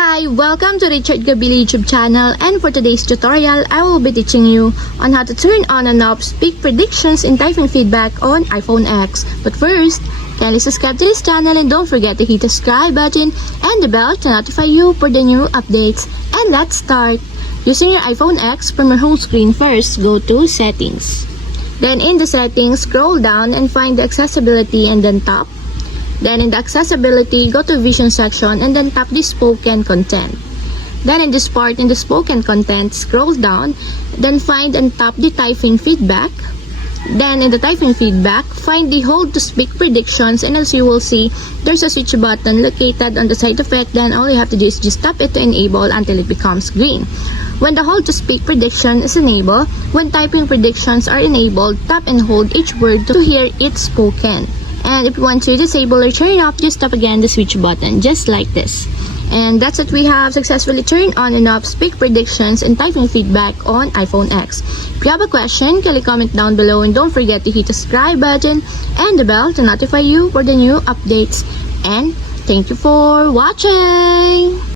Hi, welcome to Richard Gabili YouTube channel, and for today's tutorial, I will be teaching you on how to turn on and off speak predictions and typing feedback on iPhone X. But first, kindly subscribe to this channel and don't forget to hit the subscribe button and the bell to notify you for the new updates. And let's start. Using your iPhone X, from your home screen first, go to Settings. Then in the Settings, scroll down and find the Accessibility and then tap. Then in the accessibility, go to vision section and then tap the spoken content. Then in this part, in the spoken content, scroll down, then find and tap the typing feedback. Then in the typing feedback, find the hold to speak predictions, and as you will see, there's a switch button located on the side of it. Then all you have to do is just tap it to enable until it becomes green. When the hold to speak prediction is enabled, when typing predictions are enabled, tap and hold each word to hear it spoken. And if you want to disable or turn it off, just tap again the switch button, just like this. And that's it, we have successfully turned on and off speak predictions and typing feedback on iPhone X. If you have a question, kindly comment down below and don't forget to hit the subscribe button and the bell to notify you for the new updates. And thank you for watching!